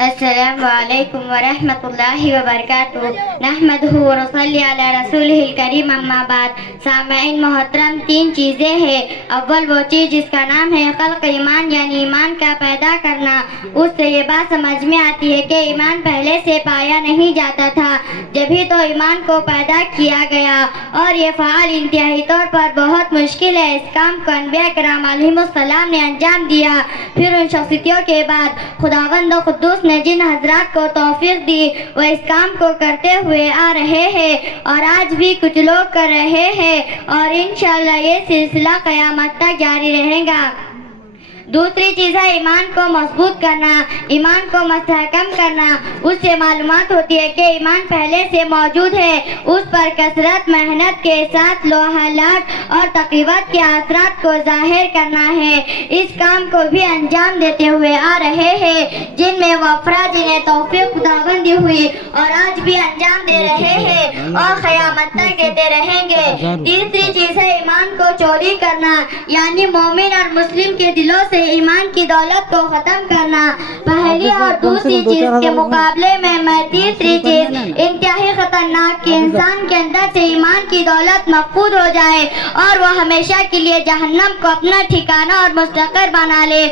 السلام علیکم ورحمۃ اللہ وبرکاتہ نحمدہ ونصلی علی رسولہ الکریم اما بعد۔ سامعین محترم، تین چیزیں ہیں۔ اول وہ چیز جس کا نام ہے خلق ایمان، یعنی ایمان کا پیدا کرنا۔ اس سے یہ بات سمجھ میں آتی ہے کہ ایمان پہلے سے پایا نہیں جاتا تھا، جبھی تو ایمان کو پیدا کیا گیا، اور یہ فعال انتہائی طور پر بہت مشکل ہے۔ اس کام کو انبیاء کرام علیہم السلام نے انجام دیا، پھر ان شخصیتوں کے بعد خداوند قدوس نے جن حضرات کو توفیق دی وہ اس کام کو کرتے ہوئے آ رہے ہیں، اور آج بھی کچھ لوگ کر رہے ہیں، اور انشاءاللہ یہ سلسلہ قیامت تک جاری رہے گا۔ دوسری چیز ہے ایمان کو مضبوط کرنا، ایمان کو مستحکم کرنا۔ اس سے معلومات ہوتی ہے کہ ایمان پہلے سے موجود ہے، اس پر کثرت محنت کے ساتھ لوہالات اور تقریبات کے اثرات کو ظاہر کرنا ہے۔ اس کام کو بھی انجام دیتے ہوئے آ رہے ہیں جن میں وہ افراد جنہیں توفیق خداوندی ہوئی اور آج بھی انجام دے رہے ہیں اور قیامت تک دیتے رہیں گے۔ تیسری چیز ہے ایمان کو چوری کرنا، یعنی مومن اور مسلم کے دلوں سے ایمان کی دولت کو ختم کرنا۔ پہلی اور دوسری چیز کے مقابلے میں تیسری چیز انتہائی خطرناک کہ انسان کے اندر سے ایمان کی دولت مفقود ہو جائے اور وہ ہمیشہ کے لیے جہنم کو اپنا ٹھکانہ اور مستقر بنا لے۔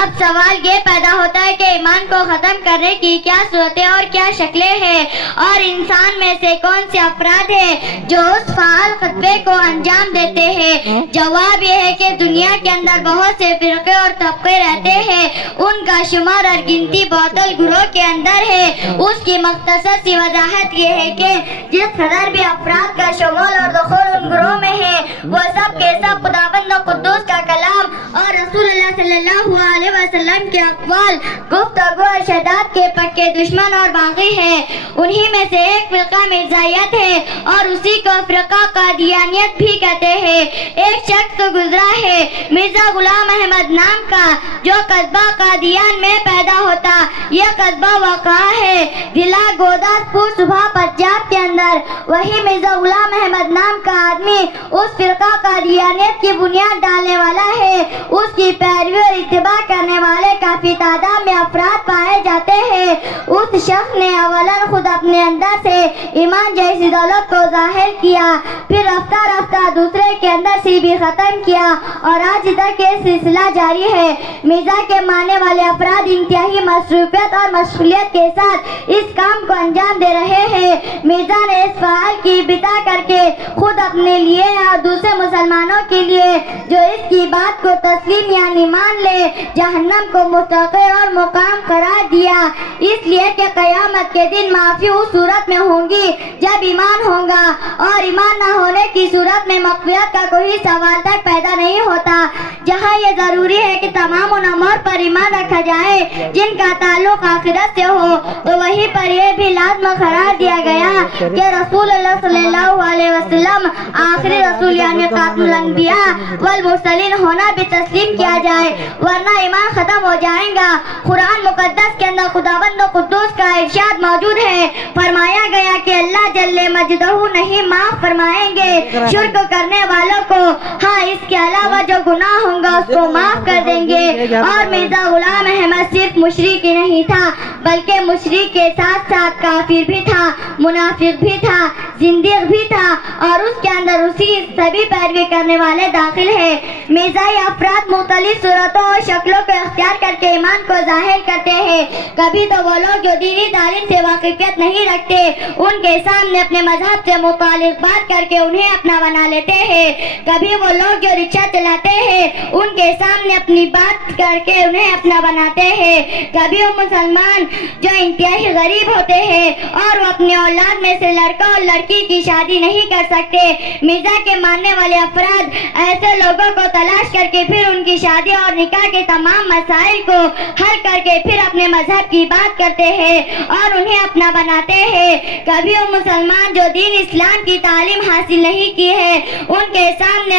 اب سوال یہ پیدا ہوتا ہے کہ ایمان کو ختم کرنے کی کیا صورتیں اور کیا شکلیں ہیں، اور انسان میں سے کون سے افراد ہیں جو اس فعال خطبے کو انجام دیتے ہیں؟ جواب یہ ہے کہ دنیا کے اندر بہت سے فرقے اور طبقے رہتے ہیں، ان کا شمار اور گنتی باطل گروہ کے اندر ہے۔ اس کی مختصر سی وضاحت یہ ہے کہ جس قدر بھی افراد کا شمول اور دخول ان گروہ میں ہے، وہ سب کے سب خداوند قدوس کا کلام اور رسول اللہ صلی اللہ علیہ وسلم کے اقوال، گفتگو اور شہادت کے پکے دشمن اور باغی ہیں۔ انہی میں سے ایک فرقہ مرزائیت ہے اور اسی کو فرقہ قادیانیت بھی کہتے ہیں۔ ایک شخص گزرا ہے مرزا غلام احمد نام کا، جو قصبہ قادیان میں پیدا ہوتا۔ یہ قصبہ واقع ہے ضلع گوداسپور صوبہ پنجاب کے اندر۔ وہی مرزا غلام احمد نام کا آدمی اس فرقہ قادیانیت کی بنیاد ڈالنے والا ہے۔ اس کی پیروی اور اتباع کرنے والے کافی تعداد میں افراد پائے جاتے ہیں۔ اس شخص نے اولاً خود اپنے اندر سے ایمان جیسی دولت کو ظاہر کیا، پھر رفتہ رفتہ دوسرے کے اندر سے بھی ختم کیا، اور آج تک یہ سلسلہ جاری ہے۔ مرزا کے ماننے والے افراد انتہائی مصروفیت اور مشغولیت کے ساتھ اس کام کو انجام دے رہے ہیں۔ مرزا نے اس فعال کی بتا کر کے خود اپنے لیے اور دوسرے مسلمانوں کے لیے جو اس کی بات کو تسلیم یعنی مان لے، جہنم کو مستقر اور مقام قرار دیا، اس لیے کہ قیامت کے دن معافی اس صورت میں ہوں گی جب ایمان ہوگا، اور ایمان نہ ہونے کی صورت میں مغفرت کا کوئی سوال تک پیدا نہیں ہوتا۔ جہاں یہ ضروری ہے کہ تمام ان امور پر ایمان رکھا جائے جن کا تعلق آخرت سے ہو، تو وہیں پر یہ بھی لازم قرار دیا گیا کہ رسول اللہ صلی اللہ علیہ وسلم آخری رسول یعنی خاتم الانبیاء والمرسلین ہونا بھی تسلیم کیا جائے، ورنہ ایمان ختم ہو جائے گا۔ قرآن مقدس کے اندر خداوند قدوس کا ارشاد موجود ہے، فرمایا گیا کہ اللہ جل مجدہ نہیں معاف فرمائیں گے شرک کرنے والوں کو، ہاں اس کے علاوہ جو گناہ ہوگا اس کو معاف کر دیں گے۔ اور مرزا غلام احمد صرف مشرک ہی نہیں تھا، بلکہ مشرک کے ساتھ ساتھ کافر بھی تھا، منافق بھی تھا، زندیق بھی تھا، اور اس کے اندر اسی سبھی پیروی کرنے والے داخل ہیں۔ مرزائی افراد مختلف صورتوں اور شکلوں کو اختیار کر کے ایمان کو ظاہر کرتے ہیں۔ کبھی تو وہ لوگ جو دینی تعلیم سے واقفیت نہیں رکھتے ان کے سامنے اپنے مذہب سے متعلق بات کر کے انہیں اپنا بنا لیتے ہیں، کبھی وہ لوگ جو رکشہ چلاتے ہیں ان کے سامنے اپنی بات کر کے انہیں اپنا بناتے ہیں، کبھی وہ مسلمان جو انتہائی غریب ہوتے ہیں اور وہ اپنے اولاد میں سے لڑکا اور لڑکی کی شادی نہیں کر سکتے۔ مرزا کے ماننے والے افراد ایسے لوگوں کو تلاش کر کے پھر ان کی شادی اور نکاح کے تمام مسائل کو حل کر کے پھر اپنے مذہب کی بات کرتے ہیں اور انہیں اپنا بناتے ہیں۔ کبھی وہ مسلمان جو دین اسلام کی تعلیم حاصل نہیں کی ہے ان کے سامنے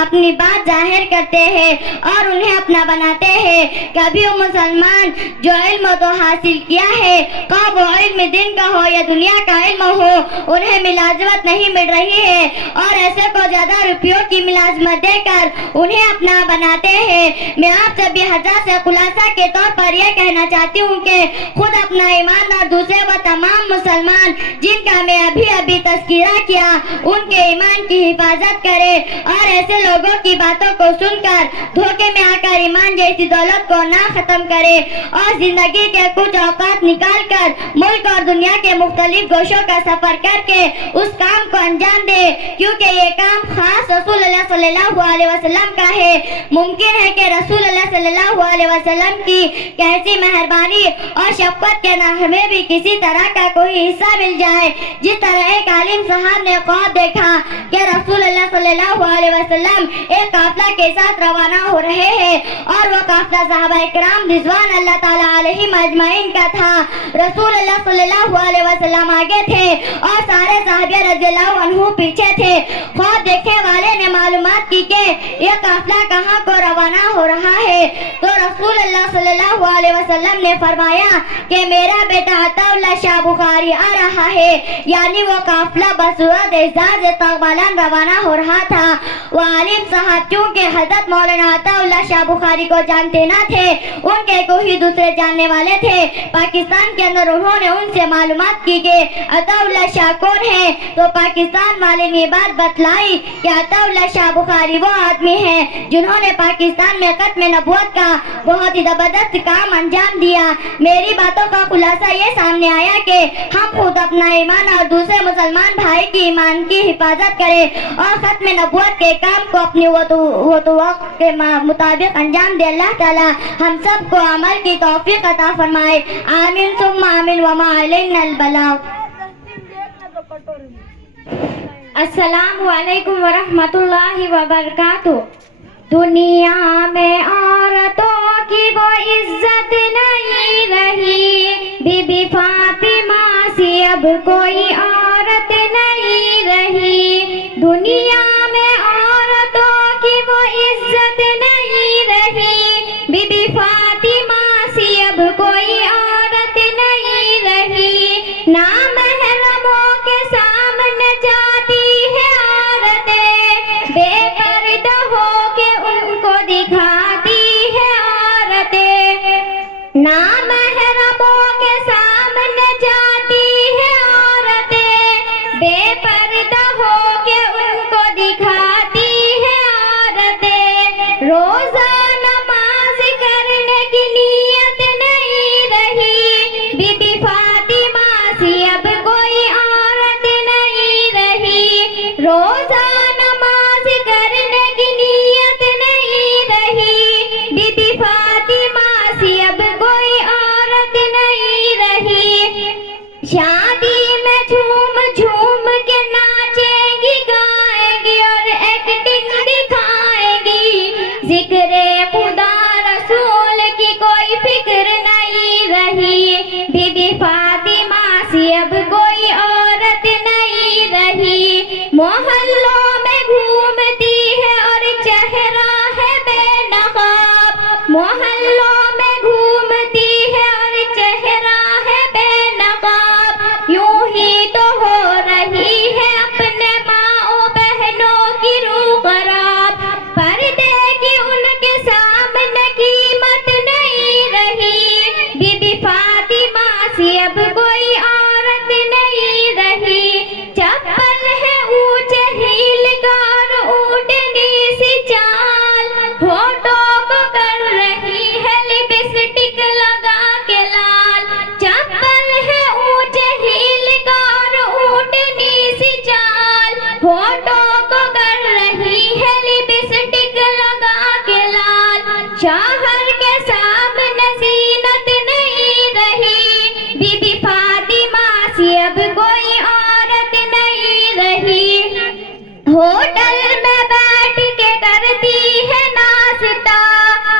اپنی بات ظاہر کرتے ہیں اور انہیں اپنا بناتے ہیں. کبھی وہ مسلمان جو علم تو حاصل کیا ہے خواہ وہ علم دین کا ہو یا دنیا کا علم ہو انہیں ملازمت نہیں مل رہی ہے اور ایسے کو زیادہ روپیوں کی ملازمت دے کر انہیں اپنا بناتے ہیں. میں آپ سبھی حضرات سے خلاصہ کے طور پر یہ کہنا چاہتی ہوں کہ خود اپنا ایمان اور دوسرے وہ تمام مسلمان جن کا میں ابھی تذکرہ کیا ان کے ایمان کی حفاظت کرے اور ایسے لوگوں کی باتوں کو سن کر دھوکے میں آ کر ایمان جیسی دولت کو نہ ختم کرے اور زندگی کے کچھ اوقات نکال کر ملک اور دنیا کے مختلف گوشوں کا سفر کر کے اس کام کو انجام دے کیونکہ یہ کام خاص رسول اللہ صلی اللہ علیہ وسلم کا ہے. ممکن ہے کہ رسول اللہ صلی اللہ علیہ وسلم کی کیسی مہربانی اور شفقت کے ہمیں بھی کسی طرح کا کوئی حصہ مل جائے. جس طرح ایک عالم صاحب نے خواب دیکھا کہ رسول اللہ صلی اللہ علیہ وسلم ایک قافلہ کے ساتھ روانہ ہو رہے ہیں اور وہ قافلہ صحابہ کرام رضوان اللہ تعالی علیہم اجمعین کا تھا. رسول اللہ صلی اللہ علیہ وسلم آگے تھے اور سارے صحابہ رضی اللہ عنہ پیچھے تھے. خواب دیکھنے والے نے معلومات کی کہ یہ قافلہ کہاں کو روانہ ہو رہا ہے تو رسول اللہ صلی اللہ علیہ وسلم نے فرمایا کہ میرا بیٹا عطا اللہ شاہ بخاری آ رہا ہے. یعنی وہ قافلہ بصورت اعزاز استقبالاً روانہ ہو رہا تھا. وہ عالم صاحب چونکہ حضرت مولانا عطا اللہ شاہ بخاری کو جانتے نہ تھے ان کے کوئی دوسرے جاننے والے تھے. پاکستان کے اندر انہوں نے ان سے معلومات کی کہ عطا اللہ شاہ کون ہے تو پاکستان والے نے بات بتلائی کہ عطا اللہ شاہ بخاری وہ آدمی ہیں جنہوں نے پاکستان میں ختم نبوت کا بہت ہی زبردست کام انجام دیا. میری باتوں کا خلاصہ یہ سامنے آیا کہ ہم خود اپنا ایمان اور دوسرے مسلمان بھائی کی ایمان کی حفاظت کریں اور ختم نبوت کے کام کو اپنی وقت کے مطابق انجام دے. اللہ تعالی ہم سب کو عمل کی توفیق عطا فرمائے. آمین ثم آمین وما علینا البلاغ. السلام علیکم ورحمۃ اللہ وبرکاتہ. دنیا میں عورتوں کی وہ عزت نہیں رہی بی بی فاطمہ سی اب کوئی عورت نہیں رہی. دنیا میں عورتوں کی وہ عزت نہیں رہی بی بی فاطمہ سی اب کوئی عورت نہیں رہی. نامحرموں کے سامنے جاتی ہے عورتیں بے پردہ ہو کے ان کو دکھاتی ہے عورتیں. نامحرموں کے سامنے جاتی ہے عورتیں بے پردہ ہو کے ان کو دکھاتی ہے عورتیں. روزہ نماز کرنے کی نیت نہیں رہی بی بی فاطمہ سی اب کوئی عورت نہیں رہی. روزہ نماز کرنے کی نیت نہیں رہی بی بی فاطمہ سی اب کوئی عورت نہیں رہی. شادی میں جھوم جھوم کے ناچیں گی گائیں گی اور ایکٹنگ دکھائیں گی. ذکر خدا رسول کی کوئی فکر نہیں رہی بی بی فاطمہ سی اب کوئی عورت نہیں رہی. محلوں میں گھومتی ہے اور چہرہ ہے بے نقاب. محلوں میں گھومتی ہے اور چہرہ ہے بے نقاب. یوں ہی تو ہو رہی ہے اپنے ماں بہنوں کی روح خراب. پردے کی ان کے سامنے قیمت نہیں رہی بی بی فاطمہ سی اب کوئی عورت نہیں رہی. چپل ہے اونچے ہیل گار اونٹنی سی چال. ہوٹوں کو کر رہی ہے لپسٹک لگا کے لال. چپل ہے اونچے ہیل گار اونٹنی سی چال. ہوٹوں کو کر رہی ہے لپسٹک لگا کے لال. شوہر کے سامنے زینت نہیں رہی بی بی فاطمہ سی اب کوئی عورت نہیں رہی. ہوٹل میں بیٹھ کے کرتی ہے ناشتہ.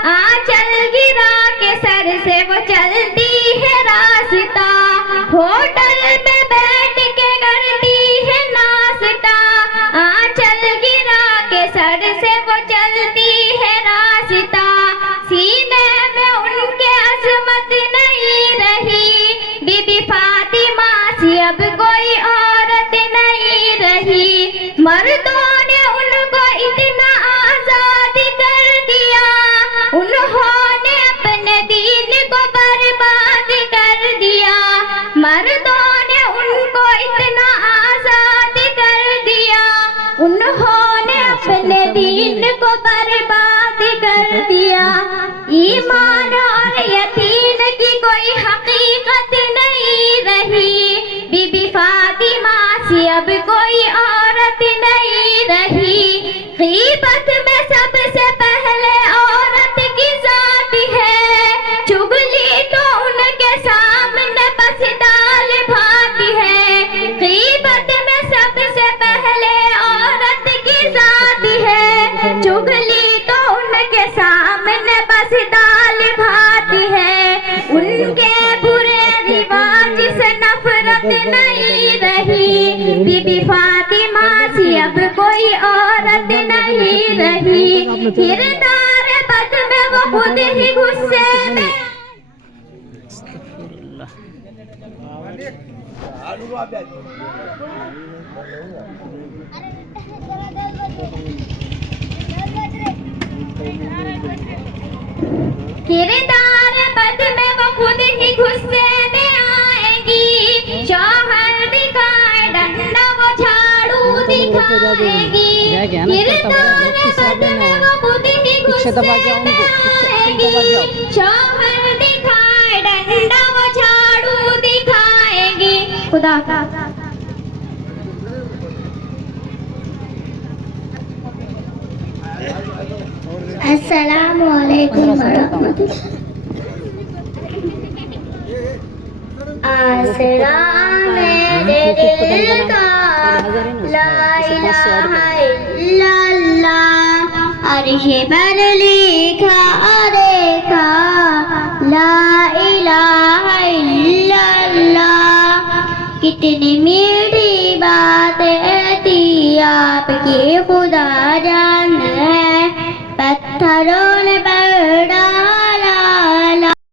آنچل گرا کے سر سے وہ چلتی ہے راستہ. ہوٹل میں بیٹھ کے کرتی کردار بد میں وہ خود ہی غصے میں کردار بد میں وہ خود ہی غصے میں آئے گی شوہر دکھائے ڈنڈا وہ جھاڑو دکھائے گی کردار بد میں وہ خود ہی غصے میں آئے گی شوہر دکھائے ڈنڈا وہ جھاڑو دکھائے گی خدا السلام علیکم ورحمۃ اللہ آسرا میرے دل کا لا الہ الا اللہ عرش پر لکھا دیکھا لا الہ الا اللہ کتنی میٹھی باتیں تھی آپ کی خدا جان ہے پتھروں نے